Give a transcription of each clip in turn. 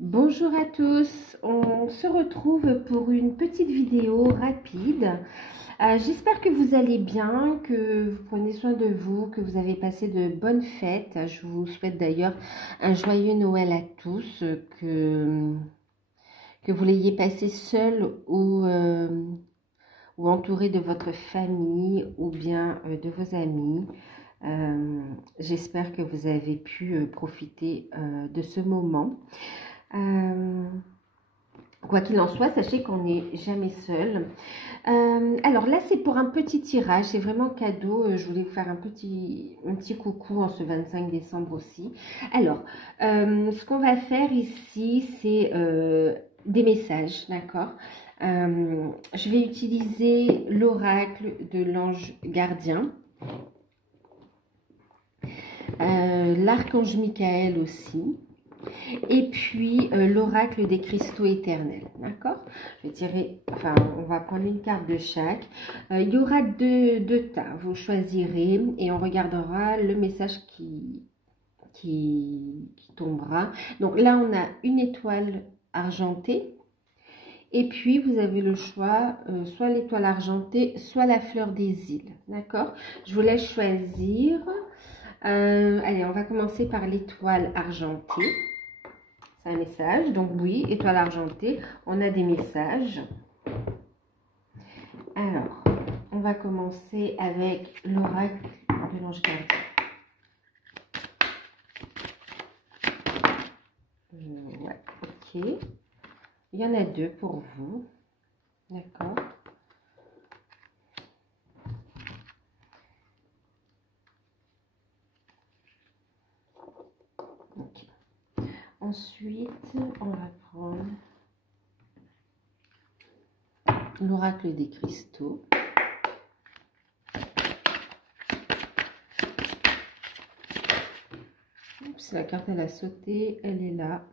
Bonjour à tous, on se retrouve pour une petite vidéo rapide. J'espère que vous allez bien, que vous prenez soin de vous, que vous avez passé de bonnes fêtes. Je vous souhaite d'ailleurs un joyeux Noël à tous, que vous l'ayez passé seul ou entouré de votre famille ou bien de vos amis. J'espère que vous avez pu profiter de ce moment. Quoi qu'il en soit, sachez qu'on n'est jamais seul. Alors là, c'est pour un petit tirage, c'est vraiment cadeau. Je voulais vous faire un petit coucou en ce 25 décembre aussi. Alors, ce qu'on va faire ici, c'est des messages, d'accord? Je vais utiliser l'oracle de l'ange gardien, l'archange Michael aussi. Et puis l'oracle des cristaux éternels, d'accord? Je vais tirer, enfin on va prendre une carte de chaque. Il y aura deux tas, vous choisirez et on regardera le message qui tombera. Donc là on a une étoile argentée et puis vous avez le choix, soit l'étoile argentée, soit la fleur des îles, d'accord? Je vous laisse choisir. Allez, on va commencer par l'étoile argentée. C'est un message, donc oui, étoile argentée, on a des messages. Alors, on va commencer avec l'oracle de l'ange gardien. Ouais, ok. Il y en a deux pour vous, d'accord. Ok. Ensuite, on va prendre l'oracle des cristaux. Oups, la carte elle a sauté, elle est là.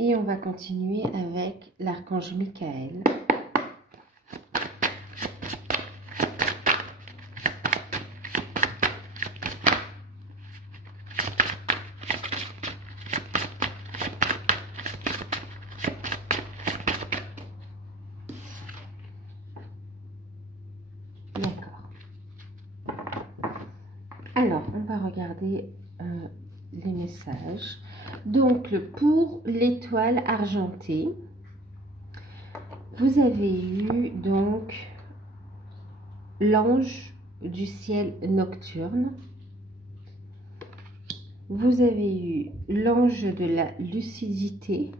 Et on va continuer avec l'archange Michael. D'accord. Alors, on va regarder les messages. Donc, pour l'étoile argentée, vous avez eu donc l'ange du ciel nocturne. Vous avez eu l'ange de la lucidité.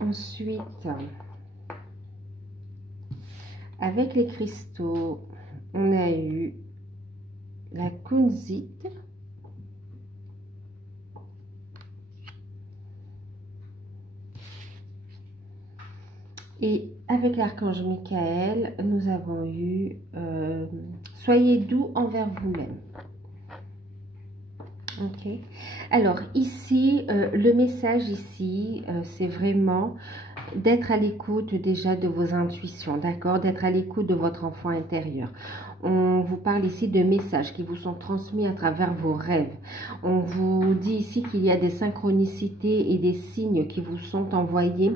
Ensuite, avec les cristaux, on a eu la kunzite. Et avec l'archange Michael, nous avons eu soyez doux envers vous-même. Ok. Alors ici, le message ici, c'est vraiment d'être à l'écoute déjà de vos intuitions, d'accord? D'être à l'écoute de votre enfant intérieur. On vous parle ici de messages qui vous sont transmis à travers vos rêves. On vous dit ici qu'il y a des synchronicités et des signes qui vous sont envoyés.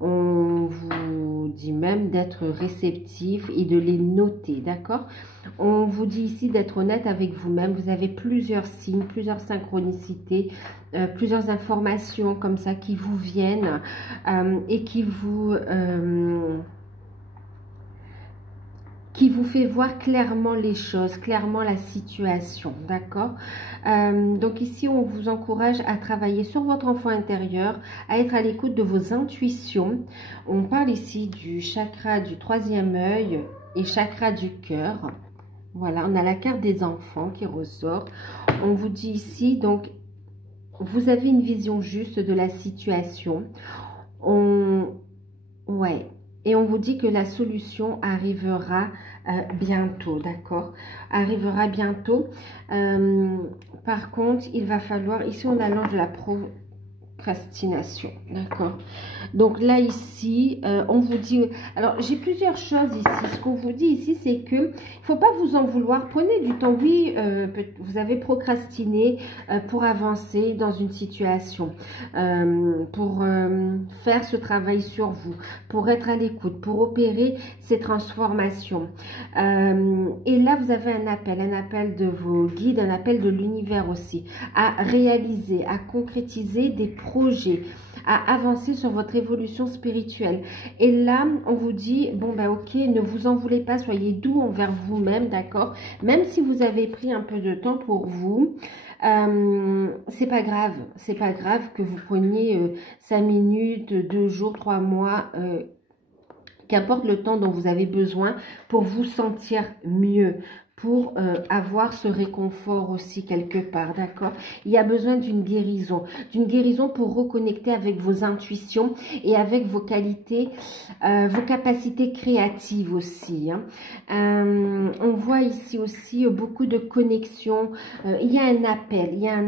On vous dit même d'être réceptif et de les noter, d'accord? On vous dit ici d'être honnête avec vous-même. Vous avez plusieurs signes, plusieurs synchronicités, plusieurs informations comme ça qui vous viennent et qui vous fait voir clairement les choses, clairement la situation, d'accord? Donc ici, on vous encourage à travailler sur votre enfant intérieur, à être à l'écoute de vos intuitions. On parle ici du chakra du troisième œil et chakra du cœur. Voilà, on a la carte des enfants qui ressort. On vous dit ici, donc, vous avez une vision juste de la situation. Ouais. Et on vous dit que la solution arrivera bientôt, d'accord? Arrivera bientôt. Par contre, il va falloir... Ici, on a l'ange de la procrastination, d'accord. Donc là ici on vous dit, alors j'ai plusieurs choses ici. Ce qu'on vous dit ici, c'est que il faut pas vous en vouloir, prenez du temps. Oui, vous avez procrastiné pour avancer dans une situation, pour faire ce travail sur vous, pour être à l'écoute, pour opérer ces transformations, et là vous avez un appel de vos guides, un appel de l'univers aussi, à réaliser, à concrétiser des projets, à avancer sur votre évolution spirituelle. Et là, on vous dit, bon ben ok, ne vous en voulez pas, soyez doux envers vous-même, d'accord? Même si vous avez pris un peu de temps pour vous, c'est pas grave que vous preniez 5 minutes, 2 jours, 3 mois, qu'importe le temps dont vous avez besoin pour vous sentir mieux, pour avoir ce réconfort aussi quelque part, d'accord? Il y a besoin d'une guérison pour reconnecter avec vos intuitions et avec vos qualités, vos capacités créatives aussi, hein. On voit ici aussi beaucoup de connexions, il y a un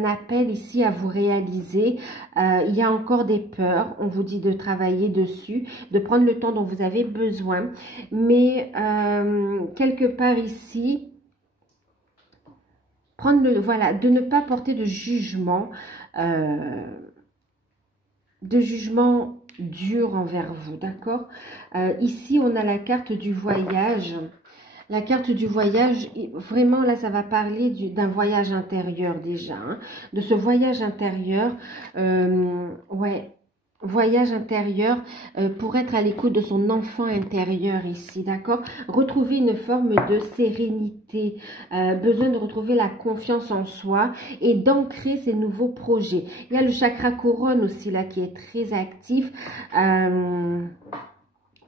appel ici à vous réaliser, il y a encore des peurs, on vous dit de travailler dessus, de prendre le temps dont vous avez besoin, mais quelque part ici, voilà, de ne pas porter de jugement dur envers vous, d'accord? Ici, on a la carte du voyage. La carte du voyage, vraiment, là, ça va parler d'un voyage intérieur déjà, hein, de ce voyage intérieur, ouais, voyage intérieur pour être à l'écoute de son enfant intérieur ici, d'accord? Retrouver une forme de sérénité, besoin de retrouver la confiance en soi et d'ancrer ces nouveaux projets. Il y a le chakra couronne aussi là qui est très actif.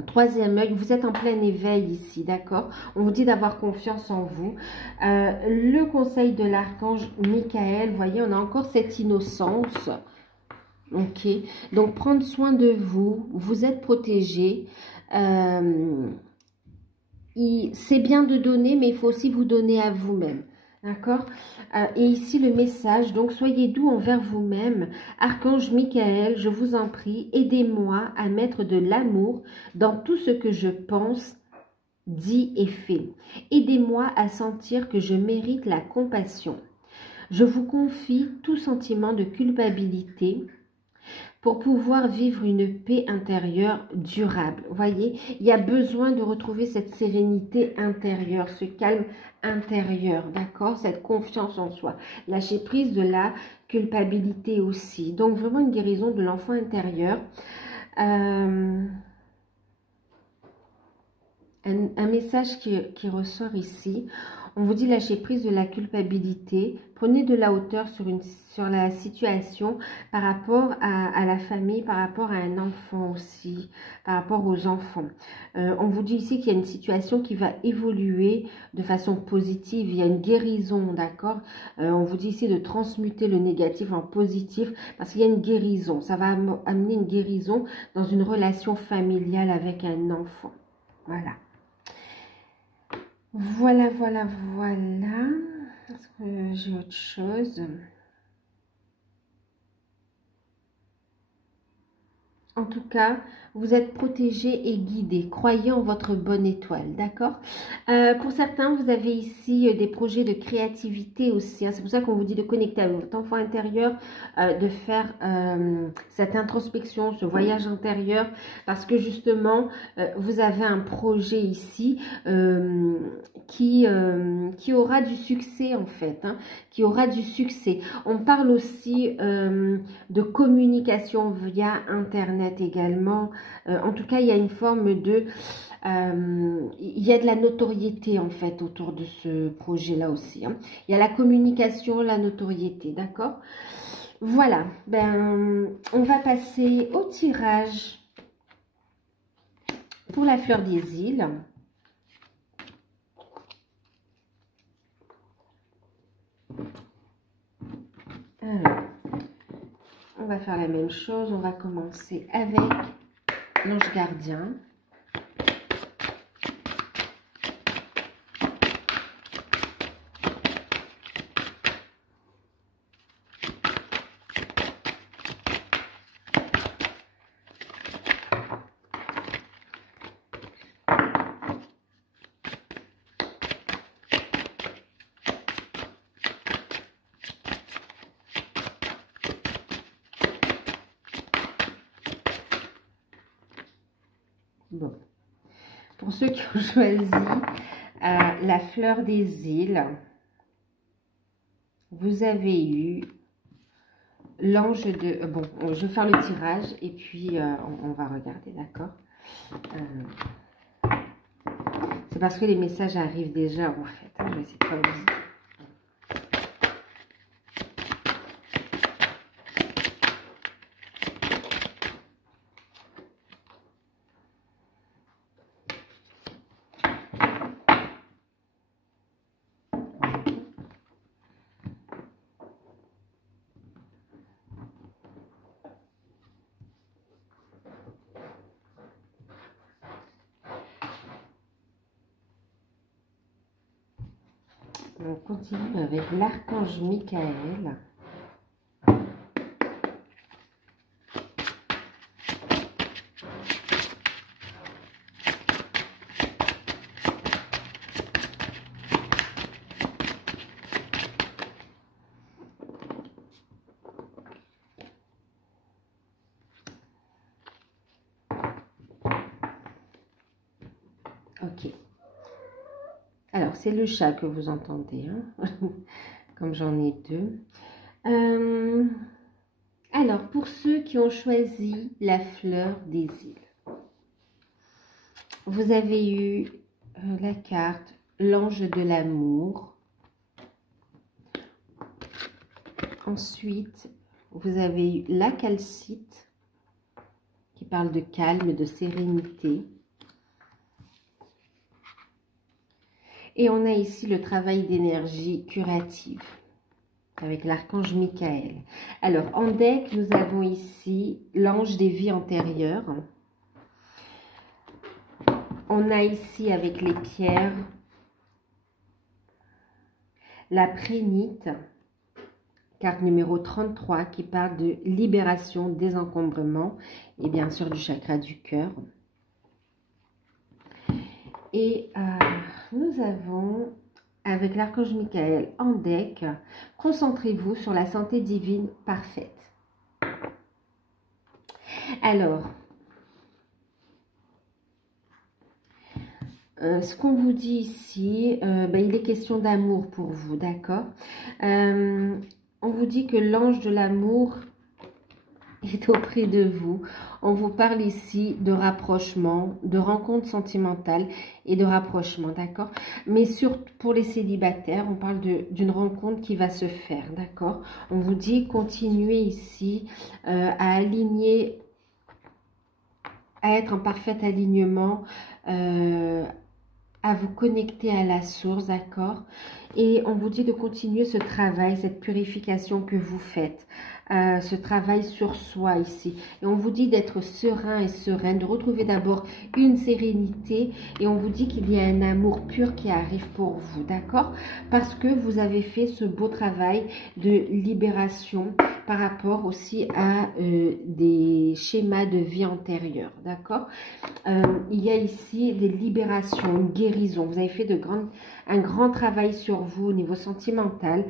Troisième œil, vous êtes en plein éveil ici, d'accord? On vous dit d'avoir confiance en vous. Le conseil de l'archange Michael, vous voyez, on a encore cette innocence. Ok, donc prendre soin de vous, vous êtes protégé. C'est bien de donner, mais il faut aussi vous donner à vous-même. D'accord? Et ici le message, donc soyez doux envers vous-même. Archange Michael, je vous en prie, aidez-moi à mettre de l'amour dans tout ce que je pense, dis et fais. Aidez-moi à sentir que je mérite la compassion. Je vous confie tout sentiment de culpabilité pour pouvoir vivre une paix intérieure durable. Vous voyez, il y a besoin de retrouver cette sérénité intérieure, ce calme intérieur, d'accord? Cette confiance en soi. Lâcher prise de la culpabilité aussi. Donc, vraiment une guérison de l'enfant intérieur. Un message qui ressort ici. On vous dit lâcher prise de la culpabilité. Prenez de la hauteur sur la situation par rapport à la famille, par rapport à un enfant aussi, par rapport aux enfants. On vous dit ici qu'il y a une situation qui va évoluer de façon positive. Il y a une guérison, d'accord? On vous dit ici de transmuter le négatif en positif parce qu'il y a une guérison. Ça va amener une guérison dans une relation familiale avec un enfant. Voilà. Voilà. Est-ce que j'ai autre chose? En tout cas, vous êtes protégé et guidé. Croyez en votre bonne étoile, d'accord? Pour certains, vous avez ici des projets de créativité aussi, hein. C'est pour ça qu'on vous dit de connecter avec votre enfant intérieur, de faire cette introspection, ce voyage intérieur, parce que justement, vous avez un projet ici qui aura du succès en fait, hein, qui aura du succès. On parle aussi de communication via Internet également. En tout cas, il y a une forme de... il y a de la notoriété en fait autour de ce projet-là aussi, hein. Il y a la communication, la notoriété, d'accord? Voilà, ben, on va passer au tirage pour la fleur des îles. Alors, on va faire la même chose. On va commencer avec l'ange gardien. Bon. Pour ceux qui ont choisi la fleur des îles, vous avez eu l'ange de... bon, je vais faire le tirage et puis on va regarder, d'accord? C'est parce que les messages arrivent déjà, en fait. Je vais essayer de pas vous... On continue avec l'archange Michael. Ok. Alors, c'est le chat que vous entendez, hein? Comme j'en ai deux. Alors, pour ceux qui ont choisi la fleur des îles, vous avez eu la carte l'ange de l'amour. Ensuite, vous avez eu la calcite qui parle de calme, de sérénité. Et on a ici le travail d'énergie curative avec l'archange Michael. Alors, en deck, nous avons ici l'ange des vies antérieures. On a ici avec les pierres la prénite, carte numéro 33 qui parle de libération, désencombrement et bien sûr du chakra du cœur. Et nous avons, avec l'archange Michael en deck, concentrez-vous sur la santé divine parfaite. Alors, ce qu'on vous dit ici, il est question d'amour pour vous, d'accord? On vous dit que l'ange de l'amour est auprès de vous. On vous parle ici de rapprochement, de rencontre sentimentale et de rapprochement, d'accord? Mais surtout pour les célibataires, on parle d'une rencontre qui va se faire, d'accord? On vous dit continuez ici à aligner, à être en parfait alignement, à vous connecter à la source, d'accord? Et on vous dit de continuer ce travail, cette purification que vous faites, ce travail sur soi ici. Et on vous dit d'être serein et sereine, de retrouver d'abord une sérénité. Et on vous dit qu'il y a un amour pur qui arrive pour vous, d'accord? Parce que vous avez fait ce beau travail de libération par rapport aussi à des schémas de vie antérieure, d'accord? Il y a ici des libérations, une guérison. Vous avez fait un grand travail sur vous au niveau sentimental.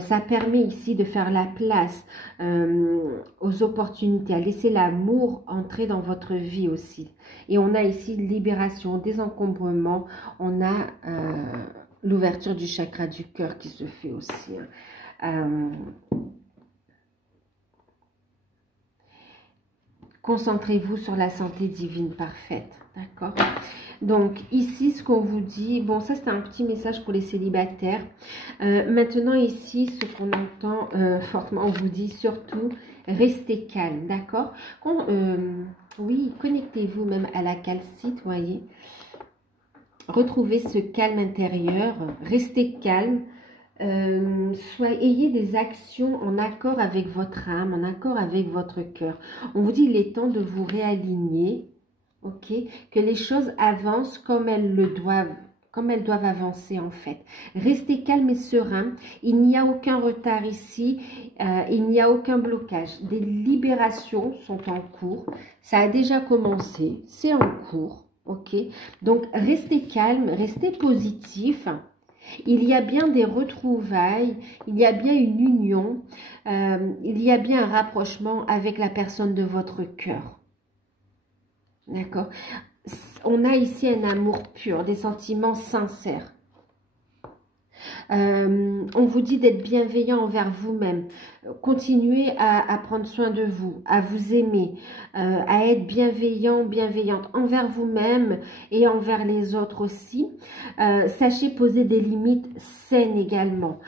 Ça permet ici de faire la place aux opportunités, à laisser l'amour entrer dans votre vie aussi. Et on a ici libération, désencombrement. On a l'ouverture du chakra du cœur qui se fait aussi. Concentrez-vous sur la santé divine parfaite, d'accord? Donc, ici, ce qu'on vous dit, bon, ça, c'est un petit message pour les célibataires. Maintenant, ici, ce qu'on entend fortement, on vous dit surtout, restez calme, d'accord? Oui, connectez-vous même à la calcite, voyez. Retrouvez ce calme intérieur, restez calme. Ayez des actions en accord avec votre âme, en accord avec votre cœur. On vous dit il est temps de vous réaligner, ok, que les choses avancent comme elles doivent avancer en fait. Restez calme et serein, il n'y a aucun retard ici, il n'y a aucun blocage. Des libérations sont en cours, ça a déjà commencé, c'est en cours, ok. Donc restez calme, restez positif. Il y a bien des retrouvailles, il y a bien une union, il y a bien un rapprochement avec la personne de votre cœur. D'accord? On a ici un amour pur, des sentiments sincères. On vous dit d'être bienveillant envers vous-même. Continuez à prendre soin de vous, à vous aimer, à être bienveillant, bienveillante envers vous-même et envers les autres aussi. Sachez poser des limites saines également.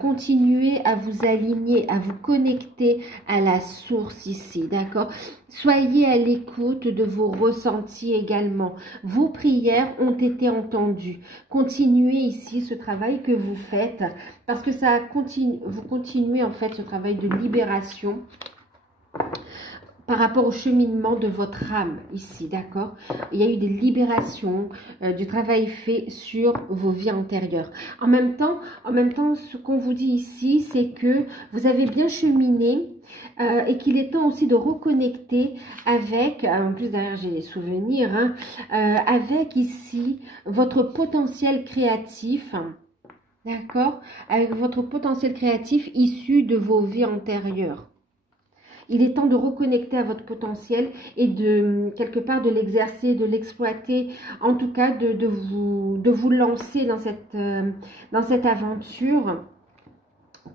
Continuez à vous aligner, à vous connecter à la source ici, d'accord? Soyez à l'écoute de vos ressentis également. Vos prières ont été entendues. Continuez ici ce travail que vous faites parce que ça continue, vous continuez en fait ce travail de libération par rapport au cheminement de votre âme ici, d'accord? Il y a eu des libérations, du travail fait sur vos vies antérieures. En même temps, ce qu'on vous dit ici, c'est que vous avez bien cheminé et qu'il est temps aussi de reconnecter avec, en plus derrière j'ai les souvenirs, hein, avec ici votre potentiel créatif, d'accord? Avec votre potentiel créatif issu de vos vies antérieures. Il est temps de reconnecter à votre potentiel et de, quelque part, de l'exercer, de l'exploiter, en tout cas de vous lancer dans cette aventure,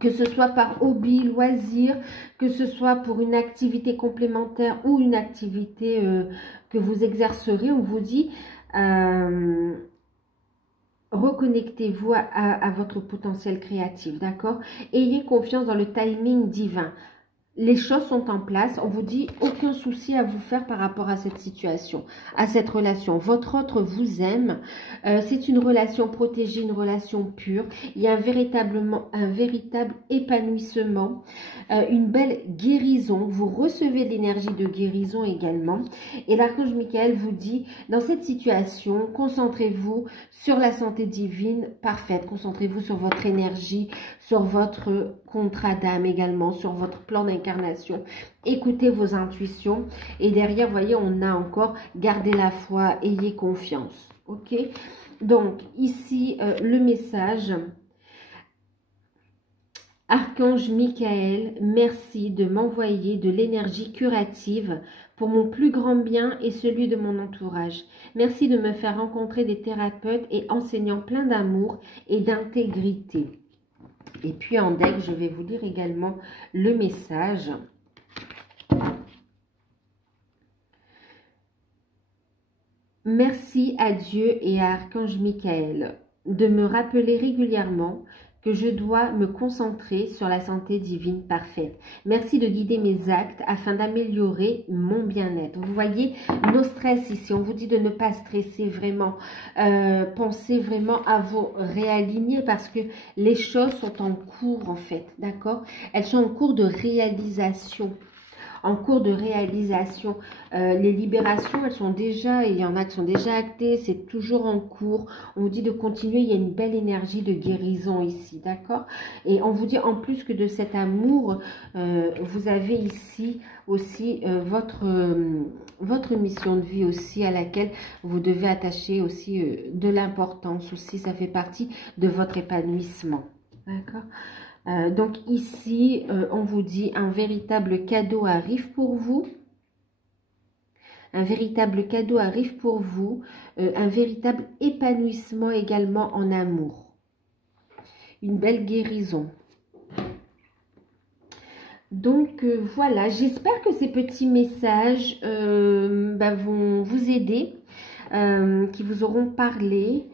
que ce soit par hobby, loisir, que ce soit pour une activité complémentaire ou une activité que vous exercerez. On vous dit, reconnectez-vous à votre potentiel créatif, d'accord? Ayez confiance dans le timing divin. Les choses sont en place. On vous dit aucun souci à vous faire par rapport à cette situation, à cette relation. Votre autre vous aime. C'est une relation protégée, une relation pure. Il y a un véritable épanouissement, une belle guérison. Vous recevez l'énergie de guérison également. Et l'archange Michael vous dit, dans cette situation, concentrez-vous sur la santé divine parfaite. Concentrez-vous sur votre énergie, sur votre contrat d'âme également, sur votre plan d'incarnation. Écoutez vos intuitions. Et derrière, vous voyez, on a encore gardé la foi, ayez confiance. Ok? Donc, ici, le message. Archange Michael, merci de m'envoyer de l'énergie curative pour mon plus grand bien et celui de mon entourage. Merci de me faire rencontrer des thérapeutes et enseignants pleins d'amour et d'intégrité. Et puis en deck, je vais vous lire également le message. Merci à Dieu et à Archange Michael de me rappeler régulièrement que je dois me concentrer sur la santé divine parfaite. Merci de guider mes actes afin d'améliorer mon bien-être. Vous voyez, nos stress ici, on vous dit de ne pas stresser vraiment. Pensez vraiment à vous réaligner parce que les choses sont en cours en fait, d'accord? Elles sont en cours de réalisation. En cours de réalisation. Les libérations, elles sont déjà, il y en a qui sont déjà actées, c'est toujours en cours. On vous dit de continuer, il y a une belle énergie de guérison ici, d'accord? Et on vous dit en plus que de cet amour, vous avez ici aussi votre mission de vie aussi à laquelle vous devez attacher aussi de l'importance aussi, ça fait partie de votre épanouissement, d'accord? Donc ici, on vous dit un véritable cadeau arrive pour vous. Un véritable cadeau arrive pour vous. Un véritable épanouissement également en amour. Une belle guérison. Donc voilà, j'espère que ces petits messages vont vous aider, qui vous auront parlé.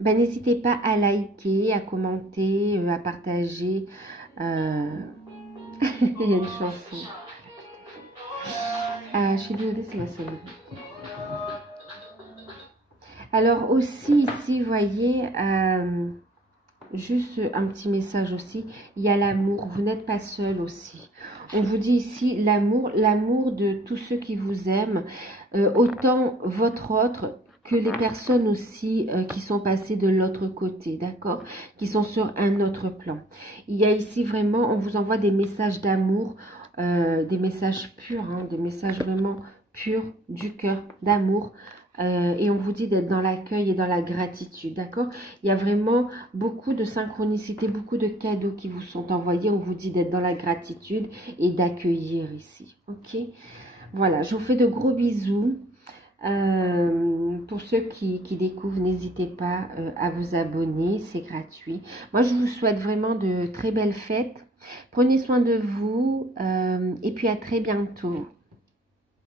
N'hésitez pas à liker, à commenter, à partager. Il y a une chanson. Je suis désolée, c'est ma seule. Alors aussi ici, vous voyez, juste un petit message aussi. Il y a l'amour, vous n'êtes pas seul aussi. On vous dit ici l'amour de tous ceux qui vous aiment. Autant votre autre que les personnes aussi qui sont passées de l'autre côté, d'accord? Qui sont sur un autre plan. Il y a ici vraiment, on vous envoie des messages d'amour, des messages purs, hein, des messages vraiment purs du cœur, d'amour. Et on vous dit d'être dans l'accueil et dans la gratitude, d'accord? Il y a vraiment beaucoup de synchronicité, beaucoup de cadeaux qui vous sont envoyés. On vous dit d'être dans la gratitude et d'accueillir ici, ok? Voilà, je vous fais de gros bisous. Pour ceux qui découvrent, n'hésitez pas à vous abonner, c'est gratuit. Moi, je vous souhaite vraiment de très belles fêtes. Prenez soin de vous et puis à très bientôt.